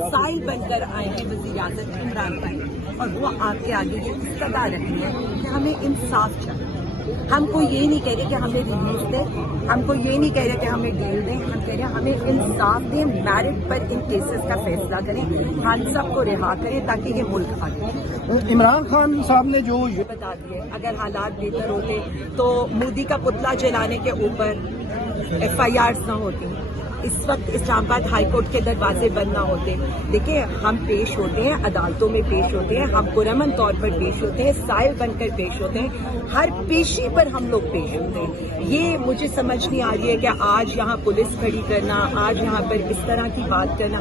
साइल बनकर आए हैं वज़ीर आज़म इमरान खान और वो आपके आगे ये सदा रखी है कि हमें इंसाफ चाहिए। हमको ये नहीं कह रहे कि हमें रिलीज दें, हमको ये नहीं कह रहे कि हमें डील दें, हम कह रहे हैं हमें इंसाफ दें, मेरिट पर इन केसेस का फैसला करें, खान साहब को रिहा करें ताकि ये मुल्क आगे। इमरान खान साहब ने जो बता दिए अगर हालात बेहतर होते तो मोदी का पुतला जलाने के ऊपर FIR न होती, इस वक्त इस्लामाबाद हाई कोर्ट के दरवाजे बंद ना होते। देखिए हम पेश होते हैं, अदालतों में पेश होते हैं, हम पुरअमन तौर पर पेश होते हैं, साइल बनकर पेश होते हैं, हर पेशी पर हम लोग पेश होते हैं। ये मुझे समझ नहीं आ रही है कि आज यहाँ पुलिस खड़ी करना, आज यहाँ पर इस तरह की बात करना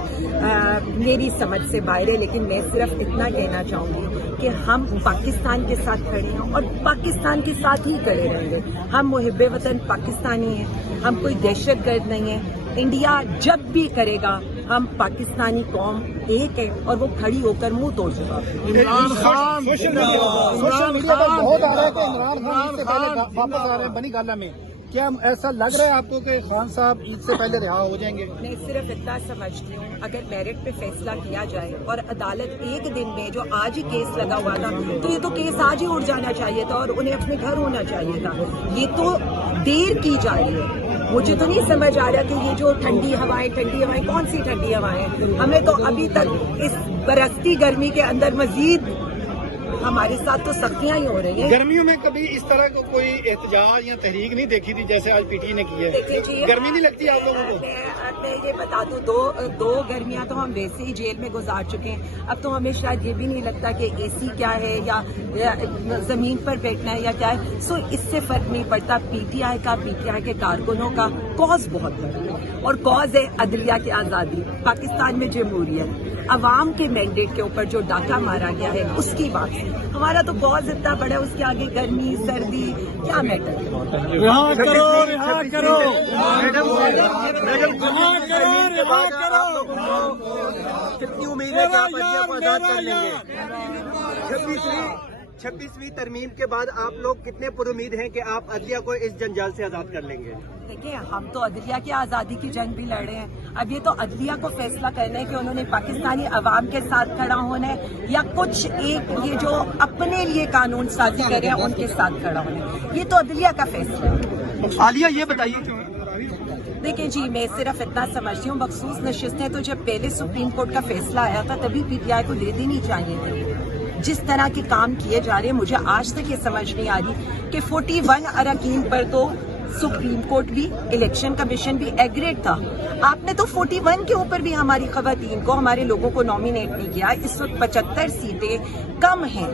मेरी समझ से बाहर है। लेकिन मैं सिर्फ इतना कहना चाहूँगी कि हम पाकिस्तान के साथ खड़े हैं और पाकिस्तान के साथ ही खड़े रहेंगे। हम मुहिब्बे वतन पाकिस्तानी हैं, हम कोई दहशतगर्द नहीं है। इंडिया जब भी करेगा हम पाकिस्तानी कौम एक है और वो खड़ी होकर मुंह तोड़ चुका है। इमरान खान सोशल मीडिया पर बहुत आ रहा है कि इमरान खान से पहले वापस आ रहे हैं बनी गाला में। क्या ऐसा लग रहा है आपको कि खान साहब ईद से पहले रिहा हो जाएंगे? मैं सिर्फ इतना समझती हूँ अगर मेरिट पे फैसला किया जाए और अदालत एक दिन में जो आज ही केस लगा हुआ था तो ये तो केस आज ही उड़ जाना चाहिए था और उन्हें अपने घर होना चाहिए था। ये तो देर की जा रही है। मुझे तो नहीं समझ आ रहा कि ये जो ठंडी हवाएं कौन सी ठंडी हवाएं, हमें तो अभी तक इस बरसती गर्मी के अंदर मजीद हमारे साथ तो सख्तियां ही हो रही हैं। गर्मियों में कभी इस तरह को कोई एहतजाज या तहरीक नहीं देखी थी जैसे आज PT ने की है? गर्मी नहीं लगती आप लोगों को? मैं ये बता दूं, दो गर्मियां तो हम वैसे ही जेल में गुजार चुके हैं। अब तो हमें शायद ये भी नहीं लगता कि AC क्या है या जमीन पर बैठना है या क्या है। सो इससे फर्क नहीं पड़ता। PTI के कारकुनों का कॉज बहुत बड़ा है और कॉज है अदलिया की आज़ादी, पाकिस्तान में जमहूरियत, अवाम के मैंडेट के ऊपर जो डाका मारा गया है उसकी बात है। हमारा तो कॉज इतना बड़ा है, उसके आगे गर्मी सर्दी क्या मैटर। रिहा करो, रिहा करो, कितनी उम्मीद है कि आप अदलिया को आजाद कर लेंगे? 26वीं तरमीम के बाद आप लोग कितने पुरुमीद हैं कि आप अदलिया को इस जंजाल से आजाद कर लेंगे? देखिए हम तो अदलिया की आज़ादी की जंग भी लड़ रहे हैं। अब ये तो अदलिया को फैसला करना है कि उन्होंने पाकिस्तानी अवाम के साथ खड़ा होना है या कुछ एक ये जो अपने लिए कानून साजी कर रहे हैं उनके साथ खड़ा होना है। ये तो अदलिया का फैसला है। आलिया ये बताइए देखिए जी मैं सिर्फ इतना समझती हूँ मखसूस नशिस्तें तो जब पहले सुप्रीम कोर्ट का फैसला आया था तभी PTI को दे देनी चाहिए थी। जिस तरह के काम किए जा रहे हैं मुझे आज तक ये समझ नहीं आ रही कि 41 अरकान पर तो सुप्रीम कोर्ट भी, इलेक्शन कमीशन भी एग्रेड था। आपने तो 41 के ऊपर भी हमारी खवातीन को, हमारे लोगों को नॉमिनेट नहीं किया। इस वक्त 75 सीटें कम हैं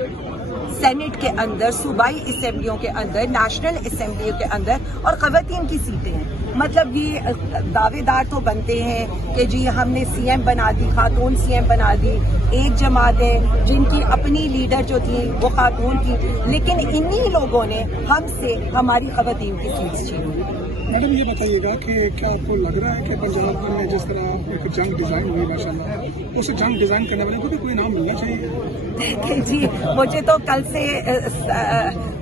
सेनेट के अंदर, सूबाई असेंबलियों के अंदर, नेशनल असेंबलियों के अंदर और खवातीन की सीटें हैं। मतलब ये दावेदार तो बनते हैं कि जी हमने CM बना दी, खातून CM बना दी। एक जमात है जिनकी अपनी लीडर जो थी वो खातून थी, लेकिन इन्हीं लोगों ने हमसे हमारी खवातीन की सीट छीनी। मैडम ये बताइएगा कि क्या आपको लग रहा है कि पंजाब में जिस तरह एक जंग डिजाइन हुई माशाल्लाह, उस जंग डिजाइन करने वाले को भी कोई नाम मिलना चाहिए? देखिए जी मुझे तो कल से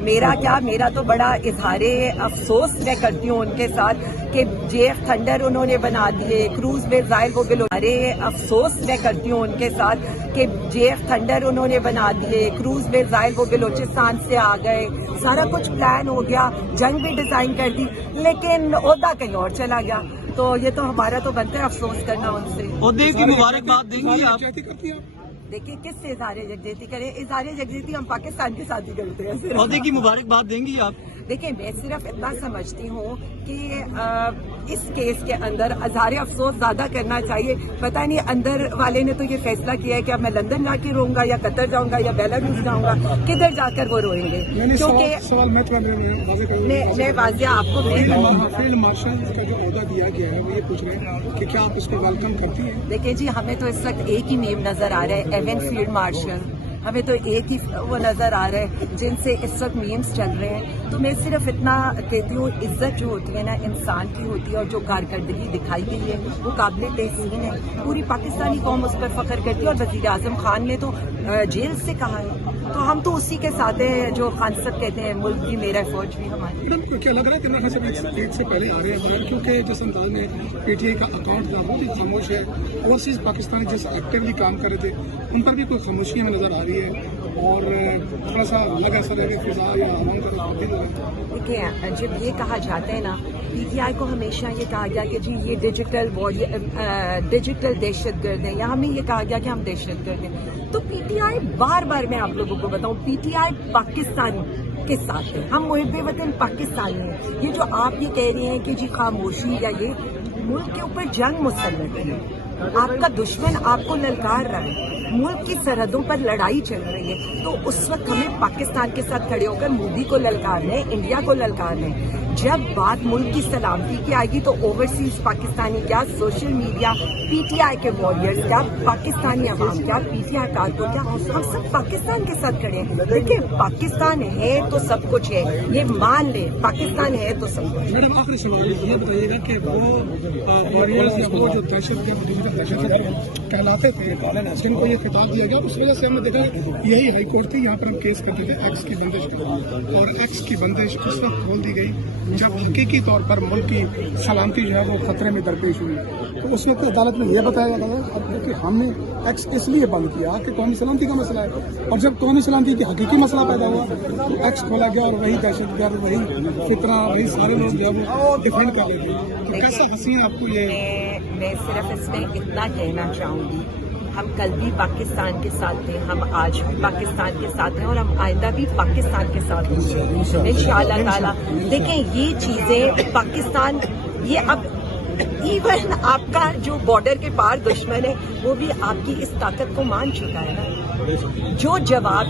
मेरा तो बड़ा इजहारे अफसोस मैं करती हूँ उनके साथ कि JF थंडर उन्होंने बना दिए, क्रूज मिसाइल वो अफसोस मैं करती हूँ उनके साथ कि JF थंडर उन्होंने बना दिए, क्रूज मिसाइल वो बलोचिस्तान से आ गए, सारा कुछ प्लान हो गया, जंग भी डिजाइन कर दी, लेकिन ओहदा कहीं और चला गया। तो ये तो हमारा तो बनता है अफसोस करना उनसे। ओहदे की मुबारकबाद देंगी आप? देखिए किससे इज़हारे यकजहती करें? इज़हारे यकजहती हम पाकिस्तान के साथ ही करते हैं। ओहदे की मुबारकबाद देंगी आप? देखिए मैं सिर्फ इतना समझती हूँ कि इस केस के अंदर इज़हारे अफसोस ज्यादा करना चाहिए। पता नहीं अंदर वाले ने तो ये फैसला किया है कि अब मैं लंदन जाके रोऊंगा या कतर जाऊंगा या बेलारूस जाऊंगा, किधर जाकर वो रोएंगे? क्योंकि मैं वाजिया आपको फील्ड मार्शल का जो ओहदा दिया गया है वो ये पूछ रहे हैं कि क्या आप इसको वेलकम करती हैं? देखिए जी हमें तो इस वक्त एक ही नेम नजर आ रहा है, एवन फील्ड मार्शल। हमें तो एक ही वो नजर आ रहा है जिनसे इस वक्त मीम्स चल रहे हैं। तो मैं सिर्फ इतना कहती हूँ, इज्जत जो होती है ना इंसान की होती है, और जो कारकर्दगी दिखाई गई है वो काबिल तहसीन है। पूरी पाकिस्तानी कौम उस पर फख्र करती है, और वज़ीर आज़म खान ने तो जेल से कहा है, तो हम तो उसी के साथ हैं जो खान साहब कहते हैं, मुल्क भी मेरा, फौज भी हमारी। मैडम क्या लग रहा है कि इमरान खान साहब ईद से पहले आ रहे हैं, क्योंकि जिस अंदाज में पीटीआई का अकाउंट था वो भी खामोश है, ओवरसीज पाकिस्तानी जैसे एक्टिवली काम कर रहे थे उन पर भी कोई खामोशी हमें नजर आ रही है, और थोड़ा सा लग ऐसा लगे फिजा या आवाम का तब्दील हो रहा है। देखिए, जब ये कहा जाता है ना, पीटीआई को हमेशा ये कहा गया कि जी ये डिजिटल डिजिटल दहशतगर्द है, या हमें ये कहा गया कि हम दहशतगर्द हैं। तो पीटीआई बार बार मैं आप लोगों को बताऊं, पीटीआई पाकिस्तान के साथ है, हम मुहिब्बे वतन पाकिस्तानी हैं। ये जो आप ये कह रहे हैं कि जी खामोशी या ये, मुल्क के ऊपर जंग मुसल्लत है, आपका दुश्मन आपको ललकार रहा है, मुल्क की सरहदों पर लड़ाई चल रही है, तो उस वक्त हमें पाकिस्तान के साथ खड़े होकर मोदी को ललकारना है, इंडिया को ललकारना है। जब बात मुल्क की सलामती की आएगी तो ओवरसीज पाकिस्तानी क्या, सोशल मीडिया, पीटीआई के वॉरियर्स क्या, पाकिस्तानी अवाम क्या, पीटीआई कारकुन क्या, हम सब पाकिस्तान के साथ खड़े हैं। देखिए, पाकिस्तान है तो सब कुछ है, ये मान ले, पाकिस्तान है तो सब कुछ। मैडम आखिरी सवाल ये बताइएगा कि वो वॉरियर्स या वो जो दहशत कहलाते थे जिनको ये खिताब दिया गया, उस वजह से हमने देखा यही हाई कोर्ट थी, यहाँ पर हम केस करते थे एक्स की बंदिश की, और एक्स की बंदिश किस वक्त खोल दी गई जब हकीकी तौर पर मुल्क की सलामती जो है वो खतरे में दरपेश हुई। तो उस वक्त अदालत में यह बताया गया कि हमने एक्स इसलिए बंद किया कि कौमी सलामती का मसला है, और जब कौमी सलामती की हकीकी मसला पैदा हुआ तो एक्स खोला गया, और वही दहशतगर्द, वही फितना, वही सारे लोग जो है वो डिफेंड कर रहे थे। तो कैसा हसीन आपको ये? मैं सिर्फ इसमें इतना कहना चाहूंगी, हम कल भी पाकिस्तान के साथ थे, हम आज भी पाकिस्तान के साथ हैं, और हम आइंदा भी पाकिस्तान के साथ होंगे इंशाअल्लाह ताला। देखें, ये चीजें पाकिस्तान, ये अब इवन आपका जो बॉर्डर के पार दुश्मन है वो भी आपकी इस ताकत को मान चुका है ना। जो जवाब